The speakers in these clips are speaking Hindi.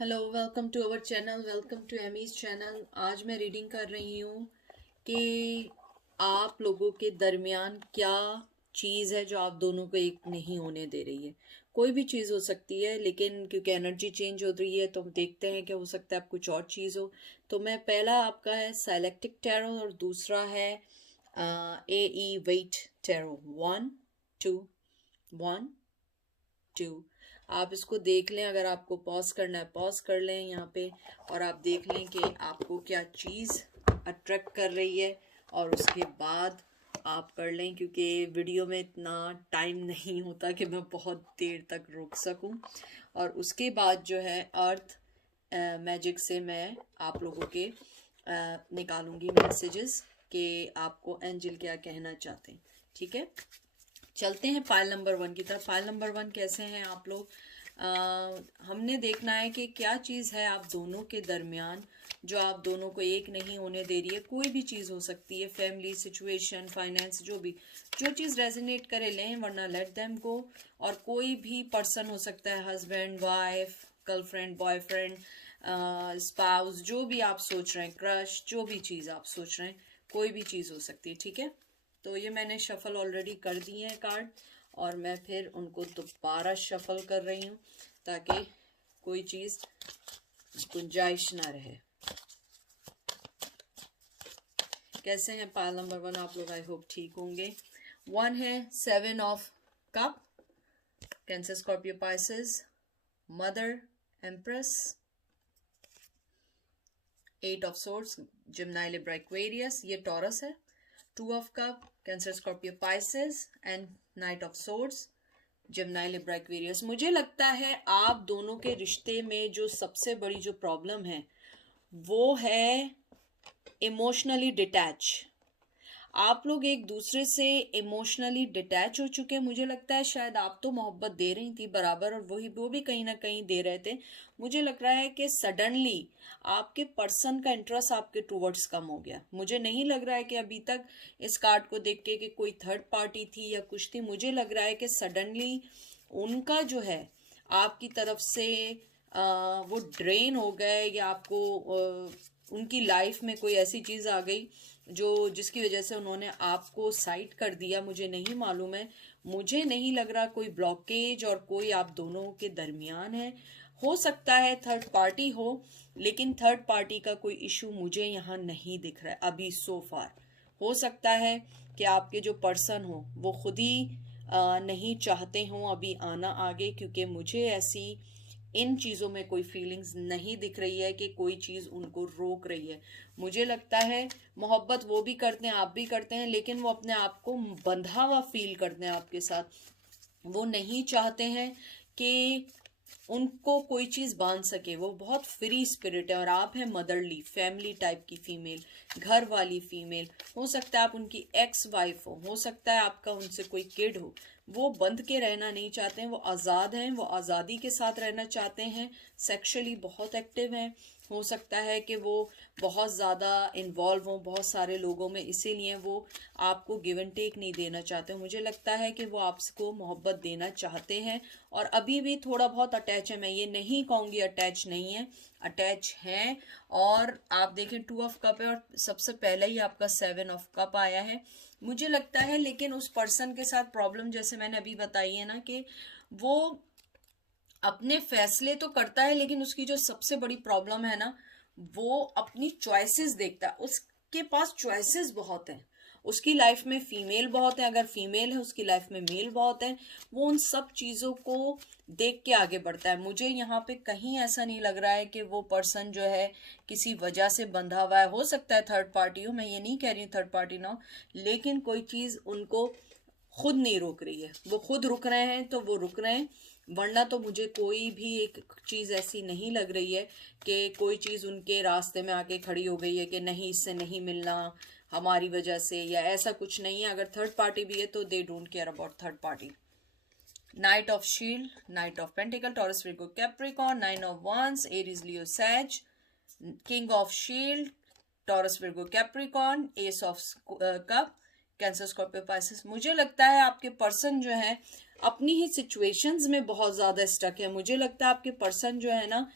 Hello, welcome to our channel, welcome to Amy's channel. आज मैं रीडिंग कर रही हूँ कि आप लोगों के दरमियान क्या चीज़ है जो आप दोनों को एक नहीं होने दे रही है। कोई भी चीज़ हो सकती है, लेकिन क्योंकि एनर्जी चेंज हो रही है तो हम देखते हैं कि हो सकता है आप कुछ और चीज़ हो। तो मैं पहला आपका है साइलेक्टिक टैरो और दूसरा है ए ई वेट टैरो। 1 2 1 2। आप इसको देख लें, अगर आपको पॉज करना है पॉज कर लें यहाँ पे, और आप देख लें कि आपको क्या चीज़ अट्रैक्ट कर रही है, और उसके बाद आप कर लें, क्योंकि वीडियो में इतना टाइम नहीं होता कि मैं बहुत देर तक रोक सकूं। और उसके बाद जो है अर्थ मैजिक से मैं आप लोगों के निकालूंगी मैसेजेस कि आपको एंजल क्या कहना चाहते हैं। ठीक है, चलते हैं फाइल नंबर 1 की तरफ। फाइल नंबर 1, कैसे हैं आप लोग? हमने देखना है कि क्या चीज़ है आप दोनों के दरमियान जो आप दोनों को एक नहीं होने दे रही है। कोई भी चीज़ हो सकती है, फैमिली सिचुएशन, फाइनेंस, जो चीज़ रेजोनेट करे लें, वरना लेट देम गो। और कोई भी पर्सन हो सकता है, husband, wife, girlfriend, boyfriend, spouse, जो भी आप सोच रहे हैं, क्रश, जो भी चीज़ आप सोच रहे हैं, कोई भी चीज़ हो सकती है। ठीक है, तो ये मैंने शफल ऑलरेडी कर दिए हैं कार्ड, और मैं फिर उनको दोबारा शफल कर रही हूँ ताकि कोई चीज़ गुंजाइश ना रहे। कैसे हैं पाल नंबर 1 आप लोग? आई होप ठीक होंगे। 1 है 7 of cup, Cancer, Scorpio, Pisces, mother, empress. 8 of swords, Gemini, Libra, Aquarius, ये टॉरस है। 2 of cup, Cancer, Scorpio, Pisces, and knight of swords, Gemini, Libra, Aquarius. मुझे लगता है आप दोनों के रिश्ते में जो सबसे बड़ी जो प्रॉब्लम है वो है इमोशनली डिटैच। आप लोग एक दूसरे से इमोशनली डिटैच हो चुके हैं। मुझे लगता है शायद आप तो मोहब्बत दे रही थी बराबर, और वो भी कहीं ना कहीं दे रहे थे। मुझे लग रहा है कि सडनली आपके पर्सन का इंटरेस्ट आपके टूवर्ड्स कम हो गया। मुझे नहीं लग रहा है कि अभी तक इस कार्ड को देख के कि कोई थर्ड पार्टी थी या कुछ थी। मुझे लग रहा है कि सडनली उनका जो है आपकी तरफ से वो ड्रेन हो गए, या आपको उनकी लाइफ में कोई ऐसी चीज़ आ गई जो जिसकी वजह से उन्होंने आपको साइड कर दिया। मुझे नहीं मालूम है, मुझे नहीं लग रहा कोई ब्लॉकेज और कोई आप दोनों के दरमियान है। हो सकता है थर्ड पार्टी हो, लेकिन थर्ड पार्टी का कोई इशू मुझे यहाँ नहीं दिख रहा है अभी सो फार। हो सकता है कि आपके जो पर्सन हो वो खुद ही नहीं चाहते हों अभी आना आगे, क्योंकि मुझे ऐसी इन चीज़ों में कोई फीलिंग्स नहीं दिख रही है कि कोई चीज़ उनको रोक रही है। मुझे लगता है मोहब्बत वो भी करते हैं, आप भी करते हैं, लेकिन वो अपने आप को बंधा हुआ फील करते हैं आपके साथ। वो नहीं चाहते हैं कि उनको कोई चीज बांध सके। वो बहुत फ्री स्पिरिट है, और आप हैं मदरली फैमिली टाइप की फीमेल, घर वाली फीमेल। हो सकता है आप उनकी एक्स वाइफ हो सकता है आपका उनसे कोई किड हो। वो बंध के रहना नहीं चाहते हैं, वो आज़ाद हैं, वो आज़ादी के साथ रहना चाहते हैं। सेक्सुअली बहुत एक्टिव हैं। हो सकता है कि वो बहुत ज़्यादा इन्वॉल्व हों बहुत सारे लोगों में, इसीलिए वो आपको गिव एंड टेक नहीं देना चाहते। मुझे लगता है कि वो आपको मोहब्बत देना चाहते हैं, और अभी भी थोड़ा बहुत अटैच है। मैं ये नहीं कहूँगी अटैच नहीं है, अटैच हैं। और आप देखें 2 ऑफ कप है, और सबसे पहले ही आपका 7 ऑफ कप आया है। मुझे लगता है लेकिन उस पर्सन के साथ प्रॉब्लम, जैसे मैंने अभी बताई है ना, कि वो अपने फैसले तो करता है, लेकिन उसकी जो सबसे बड़ी प्रॉब्लम है ना, वो अपनी चॉइसेस देखता है। उसके पास चॉइसेस बहुत हैं, उसकी लाइफ में फीमेल बहुत है, अगर फीमेल है उसकी लाइफ में मेल बहुत है। वो उन सब चीज़ों को देख के आगे बढ़ता है। मुझे यहाँ पे कहीं ऐसा नहीं लग रहा है कि वो पर्सन जो है किसी वजह से बंधा हुआ है। हो सकता है थर्ड पार्टी हो, मैं ये नहीं कह रही हूँ थर्ड पार्टी ना हो, लेकिन कोई चीज़ उनको खुद नहीं रोक रही है। वो खुद रुक रहे हैं तो वो रुक रहे हैं, वरना तो मुझे कोई भी एक चीज़ ऐसी नहीं लग रही है कि कोई चीज़ उनके रास्ते में आके खड़ी हो गई है कि नहीं इससे नहीं मिलना हमारी वजह से, या ऐसा कुछ नहीं है। अगर थर्ड पार्टी भी है तो they don't care about third party. Knight of shield, knight of pentacle, Taurus, Virgo, Capricorn, 9 of wands, Aries, Leo, Sag, king of shield, Taurus, Virgo, Capricorn, ace of cup, Cancer, Scorpio, Pisces. मुझे लगता है आपके पर्सन जो है अपनी ही सिचुएशंस में बहुत ज्यादा स्टक है। मुझे लगता है आपके पर्सन जो है ना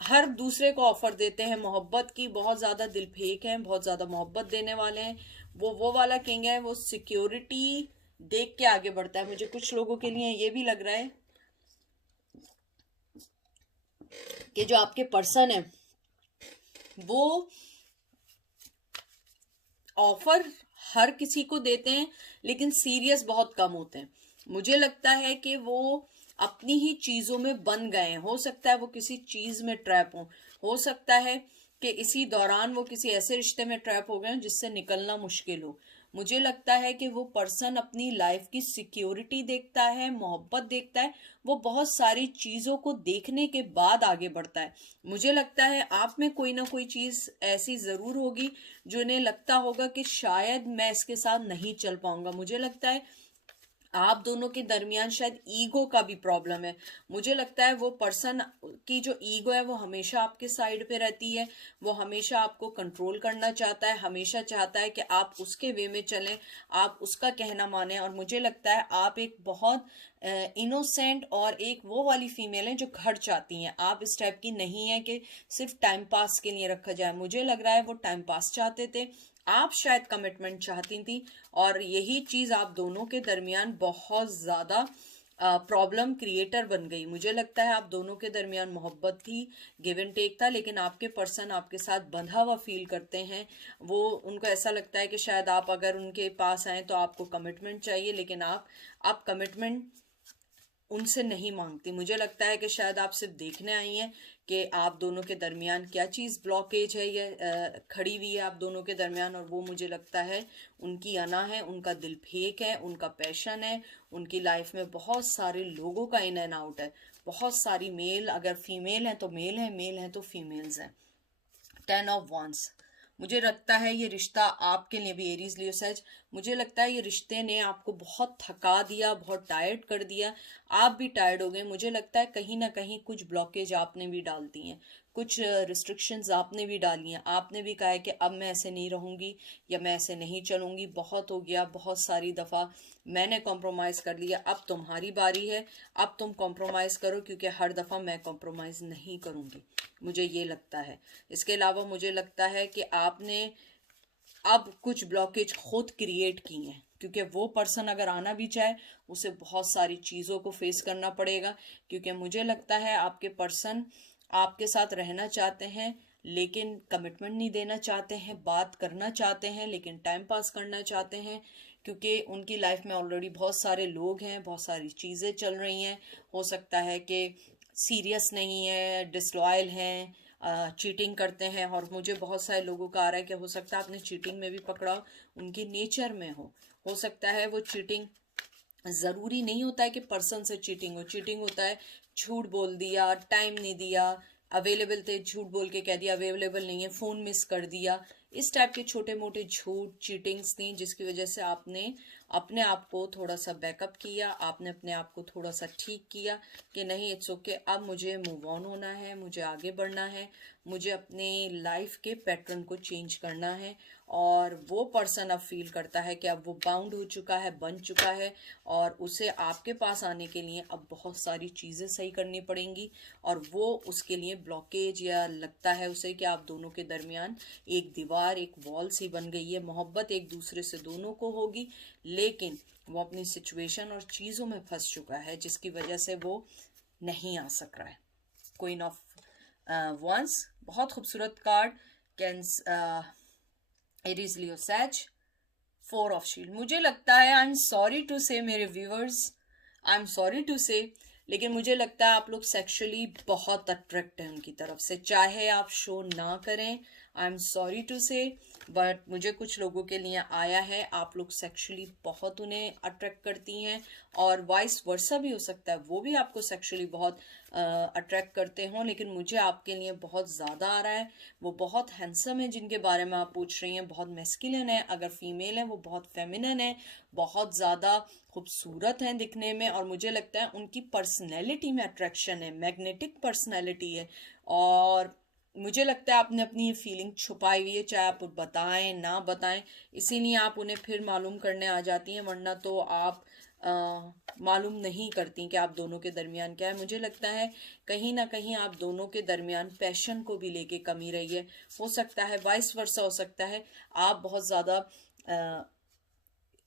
हर दूसरे को ऑफर देते हैं मोहब्बत की, बहुत ज्यादा दिल फेंक हैं, बहुत ज्यादा मोहब्बत देने वाले हैं। वो वाला किंग है, वो सिक्योरिटी देख के आगे बढ़ता है। मुझे कुछ लोगों के लिए ये भी लग रहा है कि जो आपके पर्सन है वो ऑफर हर किसी को देते हैं लेकिन सीरियस बहुत कम होते हैं। मुझे लगता है कि वो अपनी ही चीजों में बन गए हैं। हो सकता है वो किसी चीज में ट्रैप हो सकता है कि इसी दौरान वो किसी ऐसे रिश्ते में ट्रैप हो गए जिससे निकलना मुश्किल हो। मुझे लगता है कि वो पर्सन अपनी लाइफ की सिक्योरिटी देखता है, मोहब्बत देखता है, वो बहुत सारी चीजों को देखने के बाद आगे बढ़ता है। मुझे लगता है आप में कोई ना कोई चीज ऐसी जरूर होगी जो इन्हें लगता होगा कि शायद मैं इसके साथ नहीं चल पाऊंगा। मुझे लगता है आप दोनों के दरमियान शायद ईगो का भी प्रॉब्लम है। मुझे लगता है वो पर्सन की जो ईगो है वो हमेशा आपके साइड पे रहती है। वो हमेशा आपको कंट्रोल करना चाहता है, हमेशा चाहता है कि आप उसके वे में चलें, आप उसका कहना माने। और मुझे लगता है आप एक बहुत इनोसेंट और एक वो वाली फीमेल है जो घर चाहती हैं। आप इस टाइप की नहीं है कि सिर्फ टाइम पास के लिए रखा जाए। मुझे लग रहा है वो टाइम पास चाहते थे, आप शायद कमिटमेंट चाहती थी, और यही चीज आप दोनों के दरमियान बहुत ज्यादा प्रॉब्लम क्रिएटर बन गई। मुझे लगता है आप दोनों के दरमियान मोहब्बत थी, गिव एंड टेक था, लेकिन आपके पर्सन आपके साथ बंधा हुआ फील करते हैं। वो उनको ऐसा लगता है कि शायद आप अगर उनके पास आए तो आपको कमिटमेंट चाहिए, लेकिन आप कमिटमेंट उनसे नहीं मांगती। मुझे लगता है कि शायद आप सिर्फ देखने आई हैं कि आप दोनों के दरमियान क्या चीज़ ब्लॉकेज है या खड़ी हुई है आप दोनों के दरमियान। और वो मुझे लगता है उनकी अना है, उनका दिल फेक है, उनका पैशन है। उनकी लाइफ में बहुत सारे लोगों का इन एंड आउट है, बहुत सारी मेल, अगर फीमेल है तो मेल है, मेल है तो फीमेल्स हैं। 10 ऑफ वंस। मुझे लगता है ये रिश्ता आपके लिए भी, एरीज लियो सच, मुझे लगता है ये रिश्ते ने आपको बहुत थका दिया, बहुत टायर्ड कर दिया। आप भी टायर्ड हो गए। मुझे लगता है कहीं ना कहीं कुछ ब्लॉकेज आपने भी डाल दी हैं, कुछ रिस्ट्रिक्शंस आपने भी डाली हैं। आपने भी कहा है कि अब मैं ऐसे नहीं रहूंगी या मैं ऐसे नहीं चलूंगी, बहुत हो गया, बहुत सारी दफ़ा मैंने कॉम्प्रोमाइज़ कर लिया, अब तुम्हारी बारी है, अब तुम कॉम्प्रोमाइज़ करो, क्योंकि हर दफ़ा मैं कॉम्प्रोमाइज़ नहीं करूंगी। मुझे ये लगता है। इसके अलावा मुझे लगता है कि आपने अब कुछ ब्लॉकेज खुद क्रिएट की हैं, क्योंकि वो पर्सन अगर आना भी चाहे उसे बहुत सारी चीज़ों को फेस करना पड़ेगा। क्योंकि मुझे लगता है आपके पर्सन आपके साथ रहना चाहते हैं लेकिन कमिटमेंट नहीं देना चाहते हैं, बात करना चाहते हैं लेकिन टाइम पास करना चाहते हैं, क्योंकि उनकी लाइफ में ऑलरेडी बहुत सारे लोग हैं, बहुत सारी चीज़ें चल रही हैं। हो सकता है कि सीरियस नहीं है, डिसलॉयल हैं, चीटिंग करते हैं। और मुझे बहुत सारे लोगों का आ रहा है कि हो सकता है आपने चीटिंग में भी पकड़ा हो, उनकी नेचर में हो सकता है वो चीटिंग, ज़रूरी नहीं होता है कि पर्सन से चीटिंग हो, चीटिंग होता है झूठ बोल दिया, टाइम नहीं दिया, अवेलेबल थे झूठ बोल के कह दिया अवेलेबल नहीं है, फ़ोन मिस कर दिया। इस टाइप के छोटे मोटे झूठ चीटिंग्स थी जिसकी वजह से आपने अपने आप को थोड़ा सा बैकअप किया, आपने अपने आप को थोड़ा सा ठीक किया कि नहीं इट्स ओके, अब मुझे मूव ऑन होना है, मुझे आगे बढ़ना है, मुझे अपने लाइफ के पैटर्न को चेंज करना है। और वो पर्सन अब फील करता है कि अब वो बाउंड हो चुका है, बन चुका है, और उसे आपके पास आने के लिए अब बहुत सारी चीज़ें सही करनी पड़ेंगी। और वो उसके लिए ब्लॉकेज, या लगता है उसे कि आप दोनों के दरमियान एक दीवार, एक वॉल सी बन गई है। मोहब्बत एक दूसरे से दोनों को होगी, लेकिन वो अपनी सिचुएशन और चीज़ों में फंस चुका है जिसकी वजह से वो नहीं आ सक रहा है। क्वीन ऑफ वंस, बहुत खूबसूरत कार्ड। कैंस एरीज लियो सैज, 4 ऑफ शील्ड। मुझे लगता है, आई एम सॉरी टू से मेरे viewers, I am sorry to say, लेकिन मुझे लगता है आप लोग सेक्सुअली बहुत अट्रैक्ट हैं उनकी तरफ से, चाहे आप शो ना करें। आई एम सॉरी टू से, बट मुझे कुछ लोगों के लिए आया है, आप लोग सेक्सुअली बहुत उन्हें अट्रैक्ट करती हैं, और वाइस वर्सा भी हो सकता है वो भी आपको सेक्सुअली बहुत अट्रैक्ट करते हों, लेकिन मुझे आपके लिए बहुत ज़्यादा आ रहा है। वो बहुत हैंडसम है जिनके बारे में आप पूछ रही हैं, बहुत मैस्कुलिन है, अगर फीमेल है वो बहुत फेमिनिन है, बहुत ज़्यादा खूबसूरत हैं दिखने में, और मुझे लगता है उनकी पर्सनैलिटी में अट्रैक्शन है, मैग्नेटिक पर्सनैलिटी है। और मुझे लगता है आपने अपनी ये फीलिंग छुपाई हुई है, चाहे आप बताएं ना बताएं, इसीलिए आप उन्हें फिर मालूम करने आ जाती हैं, वरना तो आप मालूम नहीं करती कि आप दोनों के दरमियान क्या है। मुझे लगता है कहीं ना कहीं आप दोनों के दरमियान पैशन को भी लेके कमी रही है। हो सकता है वाइस वर्सा हो सकता है, आप बहुत ज़्यादा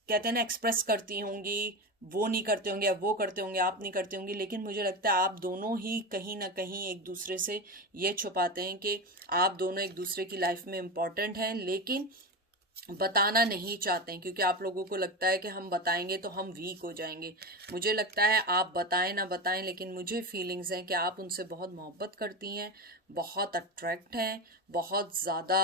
कहते हैं ना एक्सप्रेस करती होंगी, वो नहीं करते होंगे, या वो करते होंगे आप नहीं करते होंगे, लेकिन मुझे लगता है आप दोनों ही कहीं ना कहीं एक दूसरे से ये छुपाते हैं कि आप दोनों एक दूसरे की लाइफ में इम्पोर्टेंट हैं, लेकिन बताना नहीं चाहते हैं, क्योंकि आप लोगों को लगता है कि हम बताएंगे तो हम वीक हो जाएंगे। मुझे लगता है आप बताएं ना बताएं, लेकिन मुझे फीलिंग्स हैं कि आप उनसे बहुत मोहब्बत करती हैं, बहुत अट्रैक्ट हैं, बहुत ज़्यादा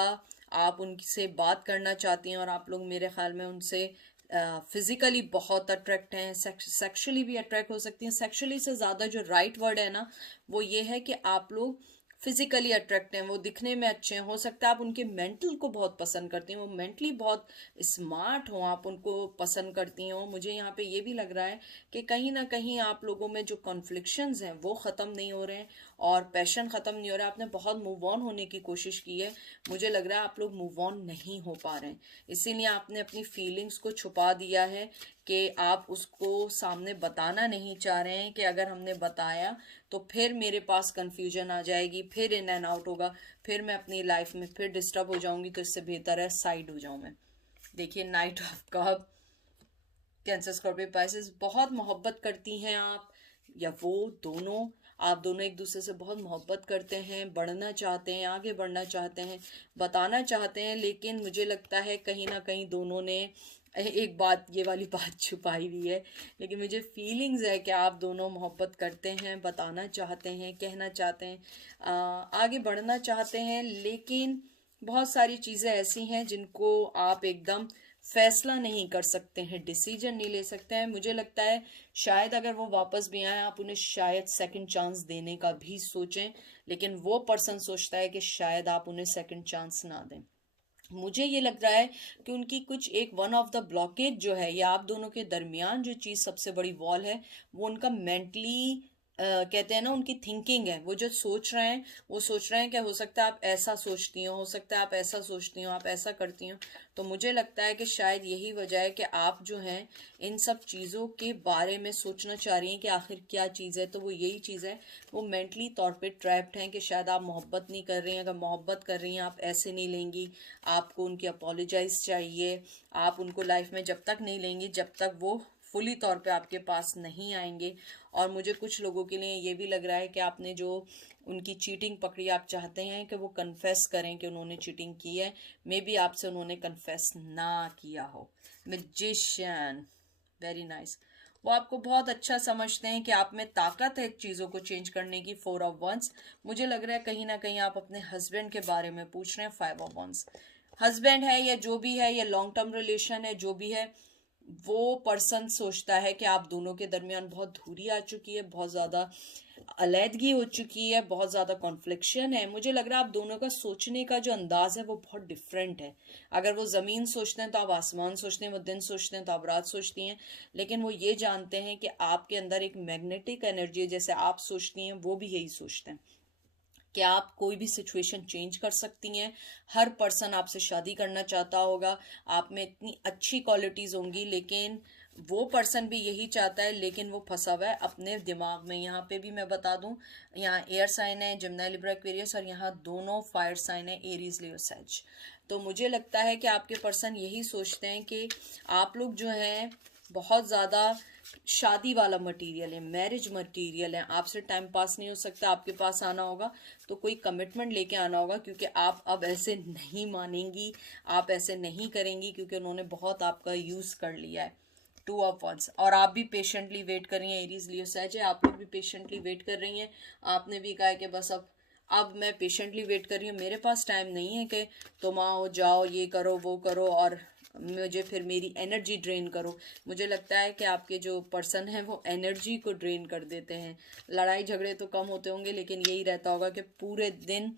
आप उनसे बात करना चाहती हैं, और आप लोग मेरे ख्याल में उनसे फिजिकली बहुत अट्रैक्ट हैं, सेक्सुअली भी अट्रैक्ट हो सकती हैं। सेक्सुअली से ज़्यादा जो राइट वर्ड है ना, वो ये है कि आप लोग फिजिकली अट्रैक्ट हैं, वो दिखने में अच्छे हैं। हो सकता है आप उनके मेंटल को बहुत पसंद करती हैं, वो मेंटली बहुत स्मार्ट हो, आप उनको पसंद करती हो। मुझे यहाँ पे ये भी लग रहा है कि कहीं ना कहीं आप लोगों में जो कॉन्फ्लिक्शंस हैं वो ख़त्म नहीं हो रहे हैं, और पैशन ख़त्म नहीं हो रहा है। आपने बहुत मूव ऑन होने की कोशिश की है, मुझे लग रहा है आप लोग मूव ऑन नहीं हो पा रहे हैं, इसीलिए आपने अपनी फीलिंग्स को छुपा दिया है कि आप उसको सामने बताना नहीं चाह रहे हैं कि अगर हमने बताया तो फिर मेरे पास कंफ्यूजन आ जाएगी, फिर इन एंड आउट होगा, फिर मैं अपनी लाइफ में फिर डिस्टर्ब हो जाऊंगी, तो इससे बेहतर है साइड हो जाऊं मैं। देखिए night of cup, Cancer Scorpio Pisces, बहुत मोहब्बत करती हैं आप, या वो दोनों, आप दोनों एक दूसरे से बहुत मोहब्बत करते हैं, बढ़ना चाहते हैं, आगे बढ़ना चाहते हैं, बताना चाहते हैं, लेकिन मुझे लगता है कहीं ना कहीं दोनों ने एक बात, ये वाली बात छुपाई हुई है, लेकिन मुझे फीलिंग्स है कि आप दोनों मोहब्बत करते हैं, बताना चाहते हैं, कहना चाहते हैं, आगे बढ़ना चाहते हैं, लेकिन बहुत सारी चीज़ें ऐसी हैं जिनको आप एकदम फैसला नहीं कर सकते हैं, डिसीजन नहीं ले सकते हैं। मुझे लगता है शायद अगर वो वापस भी आए, आप उन्हें शायद सेकंड चांस देने का भी सोचें, लेकिन वो पर्सन सोचता है कि शायद आप उन्हें सेकंड चांस ना दें। मुझे ये लग रहा है कि उनकी कुछ एक वन ऑफ द ब्लॉकेज जो है, या आप दोनों के दरमियान जो चीज़ सबसे बड़ी वॉल है, वो उनका मेंटली कहते हैं ना, उनकी थिंकिंग है। वो जो सोच रहे हैं, वो सोच रहे हैं कि हो सकता है आप ऐसा सोचती हो सकता है आप ऐसा सोचती हो, आप ऐसा करती हो। तो मुझे लगता है कि शायद यही वजह है कि आप जो हैं इन सब चीज़ों के बारे में सोचना चाह रही हैं कि आखिर क्या चीज़ है। तो वो यही चीज़ है, वो मेंटली तौर पे ट्रैप्ड हैं कि शायद आप मोहब्बत नहीं कर रही हैं। अगर मोहब्बत कर रही हैं, आप ऐसे नहीं लेंगी, आपको उनकी अपोलोजाइज चाहिए। आप उनको लाइफ में जब तक नहीं लेंगी जब तक वो फुली तौर पे आपके पास नहीं आएंगे। और मुझे कुछ लोगों के लिए ये भी लग रहा है कि आपने जो उनकी चीटिंग पकड़ी, आप चाहते हैं कि वो कन्फेस करें कि उन्होंने चीटिंग की है। मे बी आपसे उन्होंने कन्फेस ना किया हो। Magician, very nice. वो आपको बहुत अच्छा समझते हैं कि आप में ताकत है चीज़ों को चेंज करने की। 4 ऑफ वंस, मुझे लग रहा है कहीं ना कहीं आप अपने हस्बैंड के बारे में पूछ रहे हैं। 5 ऑफ वंस, हस्बैंड है या जो भी है, या लॉन्ग टर्म रिलेशन है, जो भी है, वो पर्सन सोचता है कि आप दोनों के दरमियान बहुत दूरी आ चुकी है, बहुत ज़्यादा अलैदगी हो चुकी है, बहुत ज़्यादा कॉन्फ्लिक्शन है। मुझे लग रहा है आप दोनों का सोचने का जो अंदाज है वो बहुत डिफरेंट है। अगर वो ज़मीन सोचते हैं तो आप आसमान सोचते हैं, वो दिन सोचते हैं तो आप रात सोचती हैं, लेकिन वो ये जानते हैं कि आपके अंदर एक मैग्नेटिक एनर्जी है, जैसे आप सोचती हैं वो भी यही सोचते हैं कि आप कोई भी सिचुएशन चेंज कर सकती हैं। हर पर्सन आपसे शादी करना चाहता होगा, आप में इतनी अच्छी क्वालिटीज़ होंगी, लेकिन वो पर्सन भी यही चाहता है, लेकिन वो फंसा हुआ है अपने दिमाग में। यहाँ पे भी मैं बता दूं, यहाँ एयर साइन है जेमिनी लिब्रा एक्वेरियस, और यहाँ दोनों फायर साइन है एरीज लियो सेज। तो मुझे लगता है कि आपके पर्सन यही सोचते हैं कि आप लोग जो हैं बहुत ज़्यादा शादी वाला मटेरियल है, मैरिज मटेरियल है। आपसे टाइम पास नहीं हो सकता, आपके पास आना होगा तो कोई कमिटमेंट लेके आना होगा, क्योंकि आप अब ऐसे नहीं मानेंगी, आप ऐसे नहीं करेंगी, क्योंकि उन्होंने बहुत आपका यूज़ कर लिया है। 2 ऑफ वंस, और आप भी पेशेंटली वेट कर रही हैं। एरीज लियो सच है, आप लोग भी पेशेंटली वेट कर रही हैं। आपने भी कहा है कि बस अब मैं पेशेंटली वेट कर रही हूँ, मेरे पास टाइम नहीं है कि तुम आओ जाओ ये करो वो करो और मुझे फिर मेरी एनर्जी ड्रेन करो। मुझे लगता है कि आपके जो पर्सन हैं वो एनर्जी को ड्रेन कर देते हैं। लड़ाई झगड़े तो कम होते होंगे, लेकिन यही रहता होगा कि पूरे दिन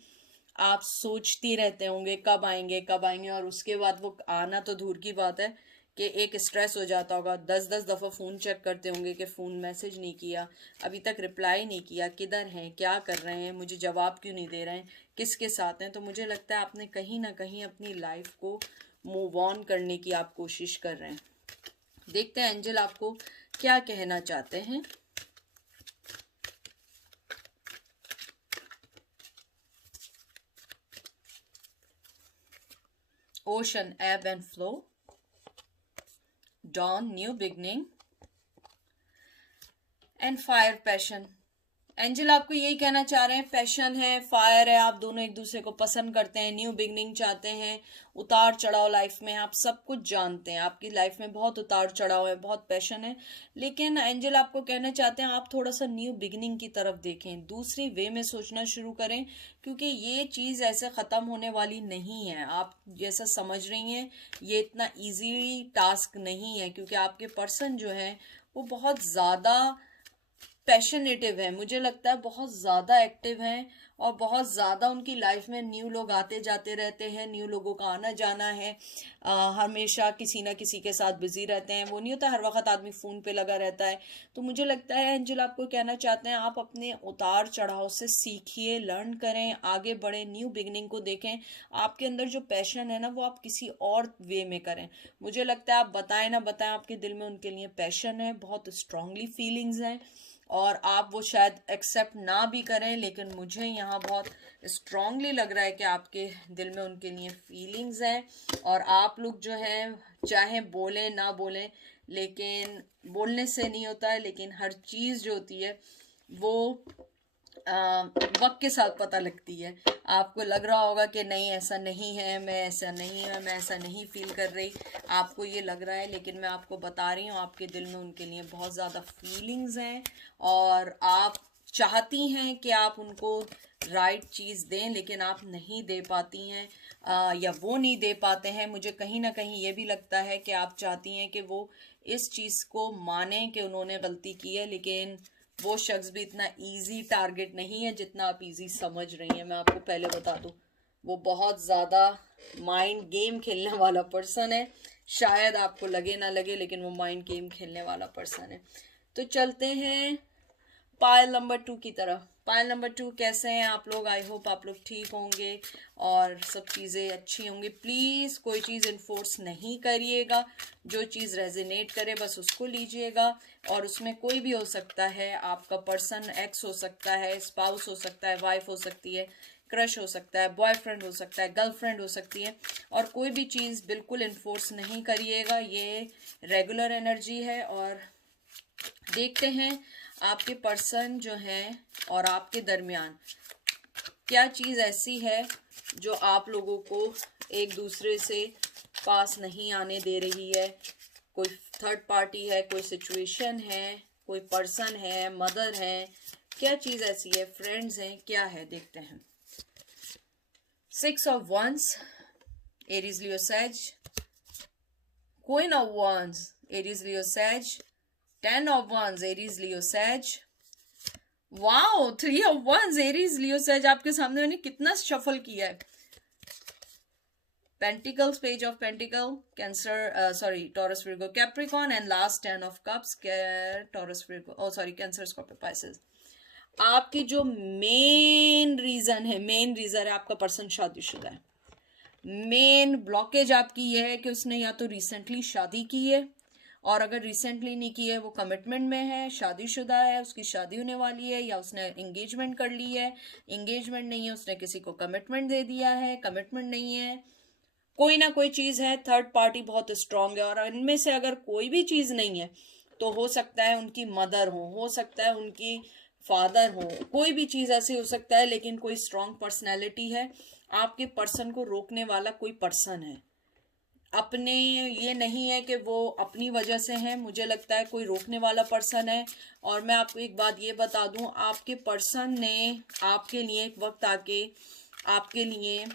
आप सोचती रहते होंगे कब आएंगे कब आएंगे, और उसके बाद वो आना तो दूर की बात है कि एक स्ट्रेस हो जाता होगा। 10-10 दफ़ा फ़ोन चेक करते होंगे कि फ़ोन मैसेज नहीं किया, अभी तक रिप्लाई नहीं किया, किधर हैं, क्या कर रहे हैं, मुझे जवाब क्यों नहीं दे रहे हैं, किसके साथ हैं। तो मुझे लगता है आपने कहीं ना कहीं अपनी लाइफ को मूव ऑन करने की आप कोशिश कर रहे हैं। देखते हैं एंजल आपको क्या कहना चाहते हैं। Ocean, ebb and flow, dawn, new beginning, and fire, passion. Angel आपको यही कहना चाह रहे हैं, पैशन है, फायर है, आप दोनों एक दूसरे को पसंद करते हैं, न्यू बिगनिंग चाहते हैं, उतार चढ़ाव लाइफ में आप सब कुछ जानते हैं, आपकी लाइफ में बहुत उतार चढ़ाव है, बहुत पैशन है, लेकिन एंजल आपको कहना चाहते हैं आप थोड़ा सा न्यू बिगनिंग की तरफ देखें, दूसरी वे में सोचना शुरू करें, क्योंकि ये चीज़ ऐसे ख़त्म होने वाली नहीं है। आप जैसा समझ रही हैं ये इतना ईजी टास्क नहीं है, क्योंकि आपके पर्सन जो है वो बहुत ज़्यादा पैशनेटिव है, मुझे लगता है बहुत ज़्यादा एक्टिव हैं, और बहुत ज़्यादा उनकी लाइफ में न्यू लोग आते जाते रहते हैं, न्यू लोगों का आना जाना है, हमेशा किसी ना किसी के साथ बिजी रहते हैं, वो नहीं होता हर वक्त आदमी फ़ोन पे लगा रहता है। तो मुझे लगता है एंजल आपको कहना चाहते हैं आप अपने उतार चढ़ाव से सीखिए, लर्न करें, आगे बढ़ें, न्यू बिगनिंग को देखें, आपके अंदर जो पैशन है ना वो आप किसी और वे में करें। मुझे लगता है आप बताएं ना बताएं, आपके दिल में उनके लिए पैशन है, बहुत स्ट्रांगली फीलिंग्स हैं, और आप वो शायद एक्सेप्ट ना भी करें, लेकिन मुझे यहाँ बहुत स्ट्रांगली लग रहा है कि आपके दिल में उनके लिए फीलिंग्स हैं, और आप लोग जो हैं चाहे बोलें ना बोलें, लेकिन बोलने से नहीं होता है, लेकिन हर चीज़ जो होती है वो वक्त के साथ पता लगती है। आपको लग रहा होगा कि नहीं ऐसा नहीं है, मैं ऐसा नहीं है, मैं ऐसा नहीं फील कर रही, आपको ये लग रहा है, लेकिन मैं आपको बता रही हूँ आपके दिल में उनके लिए बहुत ज़्यादा फीलिंग्स हैं, और आप चाहती हैं कि आप उनको राइट चीज़ दें, लेकिन आप नहीं दे पाती हैं, या वो नहीं दे पाते हैं। मुझे कहीं ना कहीं ये भी लगता है कि आप चाहती हैं कि वो इस चीज़ को माने कि उन्होंने गलती की है, लेकिन वो शख्स भी इतना इजी टारगेट नहीं है जितना आप इजी समझ रही हैं। मैं आपको पहले बता दूं वो बहुत ज़्यादा माइंड गेम खेलने वाला पर्सन है, शायद आपको लगे ना लगे, लेकिन वो माइंड गेम खेलने वाला पर्सन है। तो चलते हैं पायल नंबर 2 की तरफ। पायल नंबर 2 कैसे हैं आप लोग? आई होप आप लोग ठीक होंगे और सब चीज़ें अच्छी होंगी। प्लीज़ कोई चीज़ इन्फोर्स नहीं करिएगा, जो चीज़ रेजोनेट करे बस उसको लीजिएगा, और उसमें कोई भी हो सकता है, आपका पर्सन एक्स हो सकता है, स्पाउस हो सकता है, वाइफ हो सकती है, क्रश हो सकता है, बॉयफ्रेंड हो सकता है, गर्लफ्रेंड हो सकती है, और कोई भी चीज़ बिल्कुल इन्फोर्स नहीं करिएगा, ये रेगुलर एनर्जी है। और देखते हैं आपके पर्सन जो हैं और आपके दरमियान क्या चीज़ ऐसी है जो आप लोगों को एक दूसरे से पास नहीं आने दे रही है। कोई थर्ड पार्टी है, कोई सिचुएशन है, कोई पर्सन है, मदर है, क्या चीज़ ऐसी है, फ्रेंड्स हैं, क्या है, देखते हैं। 6 of Wands, Aries, Leo, Sag, Queen of Wands, Aries, Leo, Sag, 10 of Wands, Aries, Leo, Sag, wow 3 of Wands, Aries, Leo, Sag, आपके सामने मैंने कितना शफल किया है। Pentacles, Page of Pentacle, Cancer, Taurus, Virgo, Capricorn, and last 10 of Cups, Taurus, Virgo, Cancer, Scorpio, Pisces। आपकी जो मेन रीजन है आपका पर्सन शादीशुदा है। मेन ब्लॉकेज आपकी ये है कि उसने या तो रिसेंटली शादी की है, और अगर रिसेंटली नहीं की है वो कमिटमेंट में है, शादीशुदा है, उसकी शादी होने वाली है, या उसने एंगेजमेंट कर ली है, एंगेजमेंट नहीं है, उसने किसी को कमिटमेंट दे दिया है, कमिटमेंट नहीं है, कोई ना कोई चीज़ है, थर्ड पार्टी बहुत स्ट्रांग है, और इनमें से अगर कोई भी चीज़ नहीं है तो हो सकता है उनकी मदर हो सकता है उनकी फादर हो, कोई भी चीज़ ऐसी हो सकता है, लेकिन कोई स्ट्रांग पर्सनैलिटी है, आपके पर्सन को रोकने वाला कोई पर्सन है। अपने ये नहीं है कि वो अपनी वजह से है, मुझे लगता है कोई रोकने वाला पर्सन है। और मैं आपको एक बात ये बता दूं, आपके पर्सन ने आपके लिए एक वक्त आके आपके लिए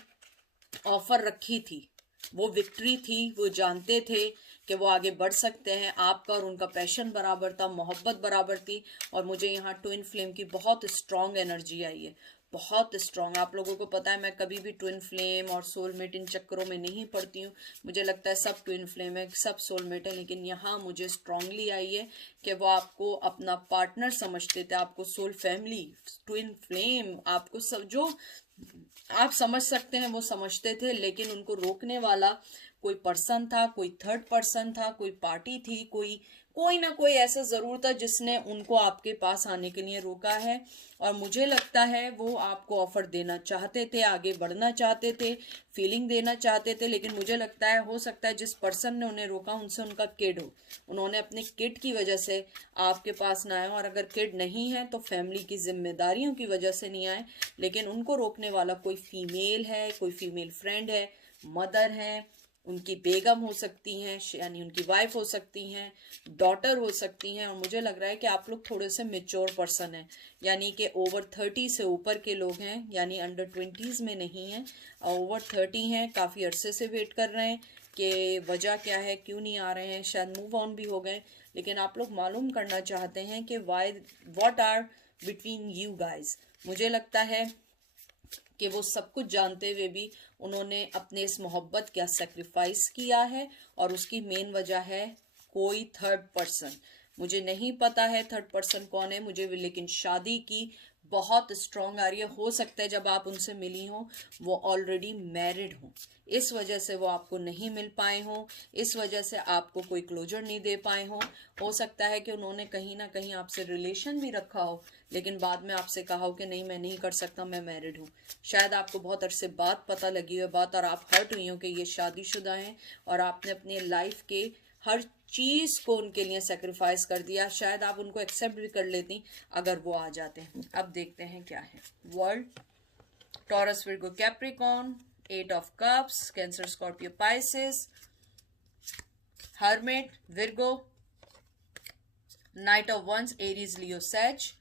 ऑफर रखी थी, वो विक्ट्री थी, वो जानते थे कि वो आगे बढ़ सकते हैं, आपका और उनका पैशन बराबर था, मोहब्बत बराबर थी। और मुझे यहाँ ट्विन फ्लेम की बहुत स्ट्रांग एनर्जी आई है, बहुत स्ट्रांग। आप लोगों को पता है मैं कभी भी ट्विन फ्लेम और सोलमेट इन चक्करों में नहीं पड़ती हूँ, मुझे लगता है सब ट्विन फ्लेम है, सब सोलमेट है, लेकिन यहाँ मुझे स्ट्रांगली आई है कि वो आपको अपना पार्टनर समझते थे, आपको सोल फैमिली, ट्विन फ्लेम, आपको सब जो आप समझ सकते हैं वो समझते थे, लेकिन उनको रोकने वाला कोई पर्सन था, कोई थर्ड पर्सन था, कोई पार्टी थी, कोई ना कोई ऐसा जरूर था जिसने उनको आपके पास आने के लिए रोका है। और मुझे लगता है वो आपको ऑफर देना चाहते थे, आगे बढ़ना चाहते थे, फीलिंग देना चाहते थे, लेकिन मुझे लगता है हो सकता है जिस पर्सन ने उन्हें रोका उनसे उनका किड हो, उन्होंने अपने किड की वजह से आपके पास ना आए। और अगर किड नहीं है तो फैमिली की जिम्मेदारियों की वजह से नहीं आए, लेकिन उनको रोकने वाला कोई फीमेल है, कोई फीमेल फ्रेंड है, मदर है, उनकी बेगम हो सकती हैं, यानी उनकी वाइफ हो सकती हैं, डॉटर हो सकती हैं। और मुझे लग रहा है कि आप लोग थोड़े से मेच्योर पर्सन हैं, यानी कि ओवर 30 से ऊपर के लोग हैं, यानी अंडर 20s में नहीं हैं, ओवर 30 हैं, काफ़ी अरसे से वेट कर रहे हैं कि वजह क्या है, क्यों नहीं आ रहे हैं, शायद मूव ऑन भी हो गए, लेकिन आप लोग मालूम करना चाहते हैं कि why, what are between you guys. मुझे लगता है कि वो सब कुछ जानते हुए भी उन्होंने अपने इस मोहब्बत का सेक्रीफाइस किया है, और उसकी मेन वजह है कोई थर्ड पर्सन। मुझे नहीं पता है थर्ड पर्सन कौन है मुझे, लेकिन शादी की बहुत स्ट्रांग आ रही है। हो सकता है जब आप उनसे मिली हो वो ऑलरेडी मैरिड हो, इस वजह से वो आपको नहीं मिल पाए हों, इस वजह से आपको कोई क्लोजर नहीं दे पाए हों। हो सकता है कि उन्होंने कहीं ना कहीं आपसे रिलेशन भी रखा हो, लेकिन बाद में आपसे कहा हो कि नहीं मैं नहीं कर सकता, मैं मैरिड हूँ। शायद आपको बहुत अरसे बाद पता लगी हो बात, और आप हर्ट हुई हो कि ये शादीशुदा हैं, और आपने अपने लाइफ के हर चीज को उनके लिए सेक्रीफाइस कर दिया। शायद आप उनको एक्सेप्ट भी कर लेती अगर वो आ जाते हैं। अब देखते हैं क्या है। World, Taurus, Virgo, Capricorn, 8 of cups, Cancer, Scorpio, Pisces, hermit, Virgo, knight of wands, Aries, Leo, Sag,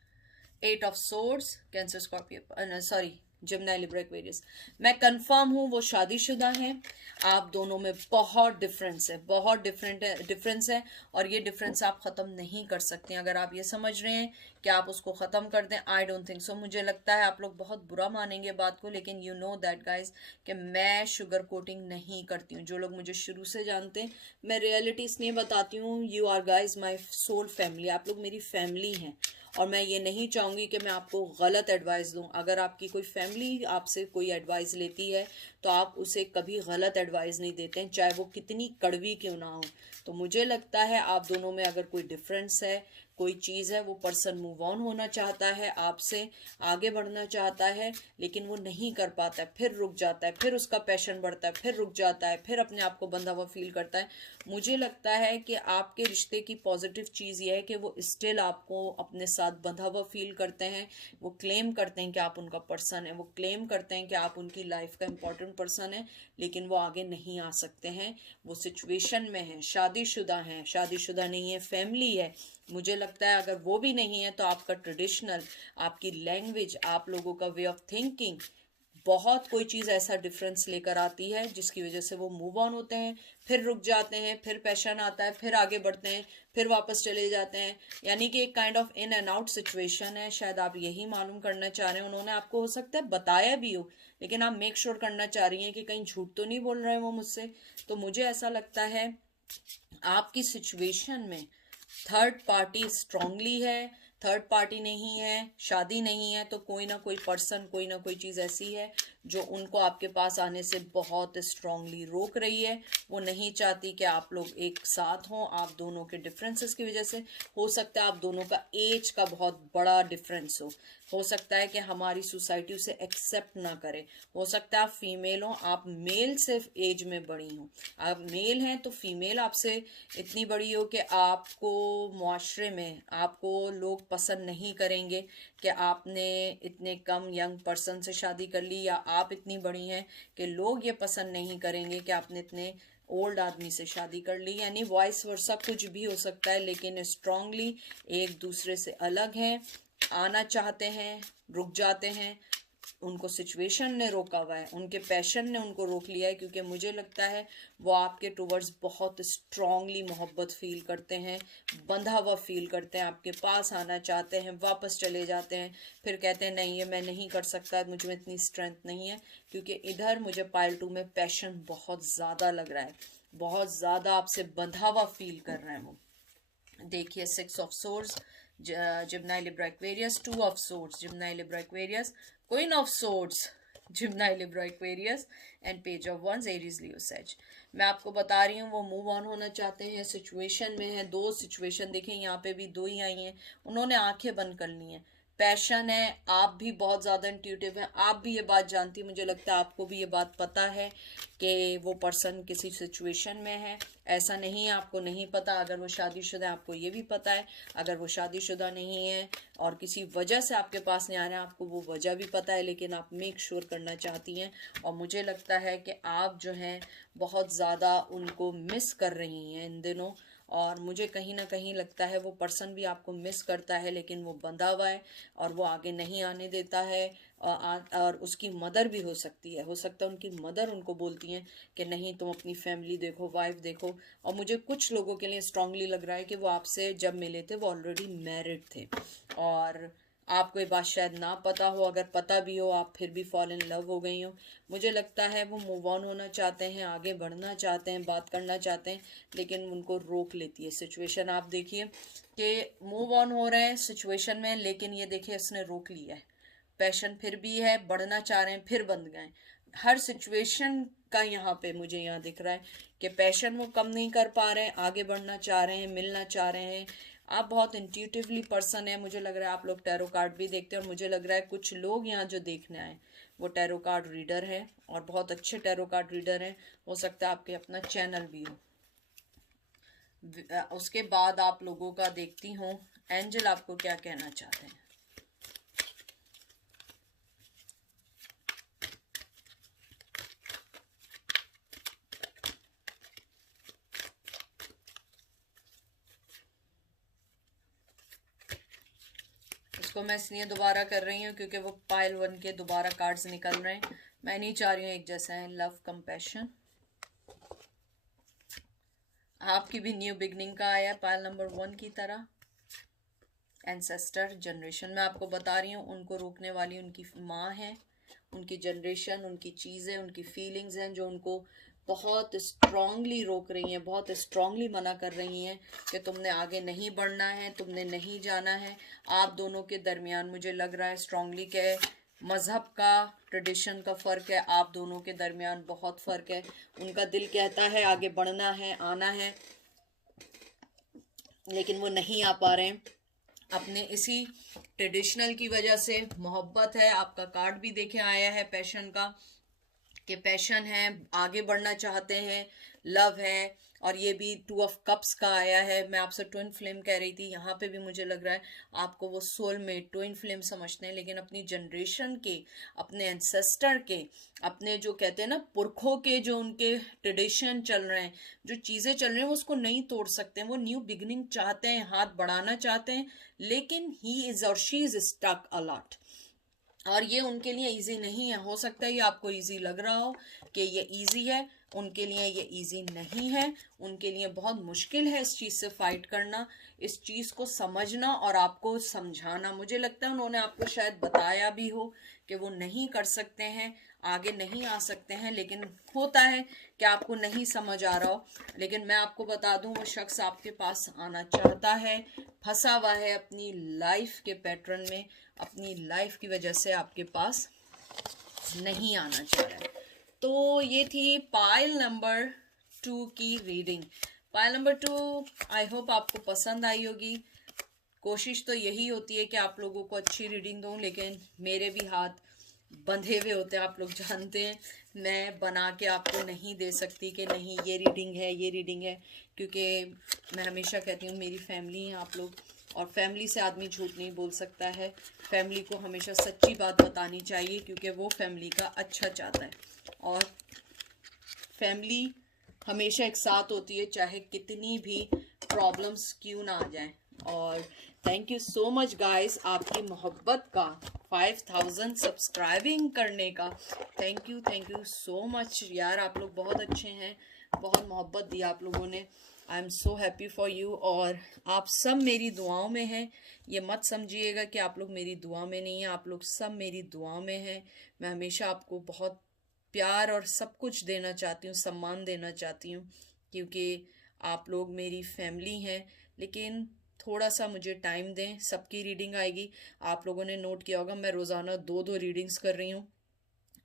8 of swords, Cancer, Scorpio, sorry, Gemini, Libra, Aquarius. मैं कंफर्म हूं वो शादीशुदा हैं। आप दोनों में बहुत डिफरेंस है, बहुत डिफरेंस है, और ये डिफरेंस आप खत्म नहीं कर सकते। अगर आप ये समझ रहे हैं कि आप उसको खत्म कर दें, आई डोंट थिंक सो। मुझे लगता है आप लोग बहुत बुरा मानेंगे बात को, लेकिन यू नो दैट गाइज कि मैं शुगर कोटिंग नहीं करती हूँ। जो लोग मुझे शुरू से जानते हैं, मैं रियलिटी इसलिए बताती हूँ, you are guys my soul family, आप लोग मेरी फैमिली हैं, और मैं ये नहीं चाहूँगी कि मैं आपको गलत एडवाइस दूँ। अगर आपकी कोई फैमिली आपसे कोई एडवाइस लेती है तो आप उसे कभी गलत एडवाइस नहीं देते हैं, चाहे वो कितनी कड़वी क्यों ना हो। तो मुझे लगता है आप दोनों में अगर कोई डिफरेंस है, कोई चीज़ है, वो पर्सन मूव ऑन होना चाहता है, आपसे आगे बढ़ना चाहता है, लेकिन वो नहीं कर पाता है, फिर रुक जाता है, फिर उसका पैशन बढ़ता है, फिर रुक जाता है, फिर अपने आप को बंधा हुआ फील करता है। मुझे लगता है कि आपके रिश्ते की पॉजिटिव चीज़ ये है कि वो स्टिल आपको अपने साथ बंधा हुआ फील करते हैं, वो क्लेम करते हैं कि आप उनका पर्सन है, वो क्लेम करते हैं कि आप उनकी लाइफ का इम्पोर्टेंट पर्सन है, लेकिन वो आगे नहीं आ सकते हैं, वो सिचुएशन में है, शादीशुदा हैं, शादीशुदा नहीं है, फैमिली है। मुझे लगता है अगर वो भी नहीं है तो आपका ट्रेडिशनल, आपकी लैंग्वेज, आप लोगों का वे ऑफ थिंकिंग, बहुत कोई चीज़ ऐसा डिफरेंस लेकर आती है जिसकी वजह से वो मूव ऑन होते हैं, फिर रुक जाते हैं, फिर पैशन आता है, फिर आगे बढ़ते हैं, फिर वापस चले जाते हैं। यानी कि एक kind of in and out situation है। शायद आप यही मालूम करना चाह रहे हैं, उन्होंने आपको हो सकता है बताया भी हो, लेकिन आप मेक श्योर करना चाह रही हैं कि कहीं झूठ तो नहीं बोल रहे हैं वो मुझसे। तो मुझे ऐसा लगता है आपकी सिचुएशन में थर्ड पार्टी स्ट्रांगली है, थर्ड पार्टी नहीं है, शादी नहीं है, तो कोई ना कोई पर्सन, कोई ना कोई चीज़ ऐसी है जो उनको आपके पास आने से बहुत स्ट्रांगली रोक रही है। वो नहीं चाहती कि आप लोग एक साथ हों, आप दोनों के डिफरेंसेस की वजह से। हो सकता है आप दोनों का एज का बहुत बड़ा डिफरेंस हो सकता है कि हमारी सोसाइटी उसे एक्सेप्ट ना करे, हो सकता है आप फीमेल हो, आप मेल से एज में बड़ी हो, आप मेल हैं तो फीमेल आपसे इतनी बड़ी हो कि आपको मुआशरे में आपको लोग पसंद नहीं करेंगे कि आपने इतने कम यंग पर्सन से शादी कर ली, या आप इतनी बड़ी हैं कि लोग ये पसंद नहीं करेंगे कि आपने इतने ओल्ड आदमी से शादी कर ली। यानी वॉइस वर्सा कुछ भी हो सकता है, लेकिन स्ट्रांगली एक दूसरे से अलग हैं, आना चाहते हैं, रुक जाते हैं। उनको सिचुएशन ने रोका हुआ है, उनके पैशन ने उनको रोक लिया है, क्योंकि मुझे लगता है वो आपके टूवर्ड्स बहुत स्ट्रांगली मोहब्बत फील करते हैं, बंधा हुआ फील करते हैं, आपके पास आना चाहते हैं, वापस चले जाते हैं, फिर कहते हैं नहीं ये मैं नहीं कर सकता, मुझ में इतनी स्ट्रेंथ नहीं है। क्योंकि इधर मुझे पाइल 2 में पैशन बहुत ज़्यादा लग रहा है, बहुत ज़्यादा आपसे बंधा हुआ फील कर रहे हैं वो। देखिए 6 of swords, Gemini, Libra, Aquarius, 2 of swords, Gemini, Libra, Aquarius, queen of swords, Gemini, Libra, Aquarius and page of wands, Aries, Leo, Sag. मैं आपको बता रही हूँ वो मूव ऑन होना चाहते हैं, सिचुएशन में है। दो सिचुएशन देखें, यहाँ पे भी दो ही आई हैं, उन्होंने आंखें बंद कर ली हैं। पैशन है, आप भी बहुत ज़्यादा इंट्यूटिव हैं, आप भी ये बात जानती है, मुझे लगता है आपको भी ये बात पता है कि वो पर्सन किसी सिचुएशन में है। ऐसा नहीं है आपको नहीं पता, अगर वो शादीशुदा है आपको ये भी पता है। अगर वो शादीशुदा नहीं है और किसी वजह से आपके पास नहीं आ रहे हैं, आपको वो वजह भी पता है, लेकिन आप मेक श्योर करना चाहती हैं। और मुझे लगता है कि आप जो हैं बहुत ज़्यादा उनको मिस कर रही हैं इन दिनों। और मुझे कहीं ना कहीं लगता है वो पर्सन भी आपको मिस करता है, लेकिन वो बंधा हुआ है और वो आगे नहीं आने देता है। और उसकी मदर भी हो सकती है, हो सकता है उनकी मदर उनको बोलती हैं कि नहीं तुम अपनी फैमिली देखो, वाइफ देखो। और मुझे कुछ लोगों के लिए स्ट्रांगली लग रहा है कि वो आपसे जब मिले थे वो ऑलरेडी मैरिड थे, और आपको ये बात शायद ना पता हो, अगर पता भी हो आप फिर भी फॉल इन लव हो गई हो। मुझे लगता है वो मूव ऑन होना चाहते हैं, आगे बढ़ना चाहते हैं, बात करना चाहते हैं, लेकिन उनको रोक लेती है सिचुएशन। आप देखिए कि मूव ऑन हो रहे हैं सिचुएशन में, लेकिन ये देखिए इसने रोक लिया है। पैशन फिर भी है, बढ़ना चाह रहे हैं, फिर बंद गए। हर सिचुएशन का यहाँ पे मुझे यहाँ दिख रहा है कि पैशन वो कम नहीं कर पा रहे हैं, आगे बढ़ना चाह रहे हैं, मिलना चाह रहे हैं। आप बहुत इंट्यूटिवली पर्सन है, मुझे लग रहा है आप लोग टैरो कार्ड भी देखते हैं, और मुझे लग रहा है कुछ लोग यहाँ जो देखने आए वो टैरो कार्ड रीडर है, और बहुत अच्छे टैरो कार्ड रीडर हैं। हो सकता है आपके अपना चैनल भी हो। उसके बाद आप लोगों का देखती हूँ एंजल आपको क्या कहना चाहते हैं। इसको मैं इसलिए दोबारा कर रही हूँ क्योंकि वो पाइल 1 के दोबारा कार्ड्स निकल रहे हैं, मैं नहीं चाह रही हूँ एक जैसा है। लव, कंपैशन, आपकी भी न्यू बिगनिंग का आया पाइल नंबर 1 की तरह। एंसेस्टर, जनरेशन, मैं आपको बता रही हूँ उनको रोकने वाली उनकी माँ है, उनकी जनरेशन, उनकी चीज़ें, उनकी फीलिंग्स हैं जो उनको बहुत स्ट्रांगली रोक रही हैं, बहुत स्ट्रांगली मना कर रही हैं कि तुमने आगे नहीं बढ़ना है, तुमने नहीं जाना है। आप दोनों के दरमियान मुझे लग रहा है स्ट्रांगली के मज़हब का, ट्रेडिशन का फ़र्क है, आप दोनों के दरमियान बहुत फ़र्क है। उनका दिल कहता है आगे बढ़ना है, आना है, लेकिन वो नहीं आ पा रहे हैं अपने इसी ट्रेडिशनल की वजह से। मोहब्बत है, आपका कार्ड भी देखे आया है पैशन का, कि पैशन है, आगे बढ़ना चाहते हैं। लव है, और ये भी 2 ऑफ कप्स का आया है। मैं आपसे ट्विन फ्लेम कह रही थी, यहाँ पे भी मुझे लग रहा है आपको वो सोलमेट, ट्विन फ्लेम समझते हैं, लेकिन अपनी जनरेशन के, अपने एंसेस्टर के, अपने जो कहते हैं ना पुरखों के, जो उनके ट्रेडिशन चल रहे हैं, जो चीज़ें चल रही हैं, वो उसको नहीं तोड़ सकते हैं। वो न्यू बिगिनिंग चाहते हैं, हाथ बढ़ाना चाहते हैं, लेकिन ही इज़ और she is stuck a lot, और ये उनके लिए इजी नहीं है। हो सकता है ये आपको इजी लग रहा हो कि ये इजी है, उनके लिए ये इजी नहीं है। उनके लिए बहुत मुश्किल है इस चीज़ से फाइट करना, इस चीज़ को समझना और आपको समझाना। मुझे लगता है उन्होंने आपको शायद बताया भी हो कि वो नहीं कर सकते हैं, आगे नहीं आ सकते हैं, लेकिन होता है कि आपको नहीं समझ आ रहा हो। लेकिन मैं आपको बता दूं वो शख्स आपके पास आना चाहता है, फंसा हुआ है अपनी लाइफ के पैटर्न में, अपनी लाइफ की वजह से आपके पास नहीं आना चाह रहा है। तो ये थी पाइल नंबर 2 की reading. Pile number 2 I hope आपको पसंद आई होगी। कोशिश तो यही होती है कि आप लोगों को अच्छी रीडिंग दूं, लेकिन मेरे भी हाथ बंधे हुए होते हैं, आप लोग जानते हैं। मैं बना के आपको नहीं दे सकती कि नहीं ये रीडिंग है, ये रीडिंग है, क्योंकि मैं हमेशा कहती हूँ मेरी फैमिली है आप लोग, और फैमिली से आदमी झूठ नहीं बोल सकता है। फैमिली को हमेशा सच्ची बात बतानी चाहिए, क्योंकि वो फैमिली का अच्छा चाहता है, और फैमिली हमेशा एक साथ होती है, चाहे कितनी भी प्रॉब्लम्स क्यों ना आ जाएं। और thank you so much guys, आपकी मोहब्बत का 5000 सब्सक्राइबिंग करने का थैंक यू सो मच यार। आप लोग बहुत अच्छे हैं, बहुत मोहब्बत दी आप लोगों ने। I am so happy for you, और आप सब मेरी दुआओं में हैं। ये मत समझिएगा कि आप लोग मेरी दुआ में नहीं हैं, आप लोग सब मेरी दुआओं में हैं। मैं हमेशा आपको बहुत प्यार और सब कुछ देना चाहती हूँ, सम्मान देना चाहती हूँ, क्योंकि आप लोग मेरी फैमिली हैं। लेकिन थोड़ा सा मुझे टाइम दें, सबकी रीडिंग आएगी। आप लोगों ने नोट किया होगा मैं रोज़ाना 2-2 रीडिंग्स कर रही हूँ,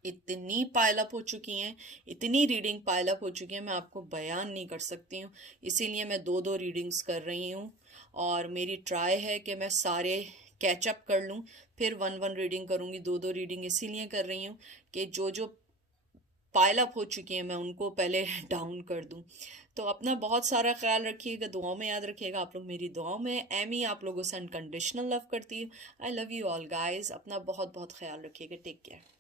इतनी पाइलअप हो चुकी हैं, इतनी रीडिंग पाइलअप हो चुकी हैं, मैं आपको बयान नहीं कर सकती हूँ। इसीलिए मैं 2-2 रीडिंग्स कर रही हूँ और मेरी ट्राई है कि मैं सारे कैचअप कर लूँ, फिर 1-1 रीडिंग करूँगी। 2-2 रीडिंग इसीलिए कर रही हूँ कि जो जो पाइलअप हो चुकी हैं मैं उनको पहले डाउन कर दूं। तो अपना बहुत सारा ख्याल रखिएगा, दुआओं में याद रखिएगा। आप लोग मेरी दुआओं में। एमी आप लोगों से अनकंडीशनल लव करती है। I love you all guys. अपना बहुत बहुत ख्याल रखिएगा। Take care.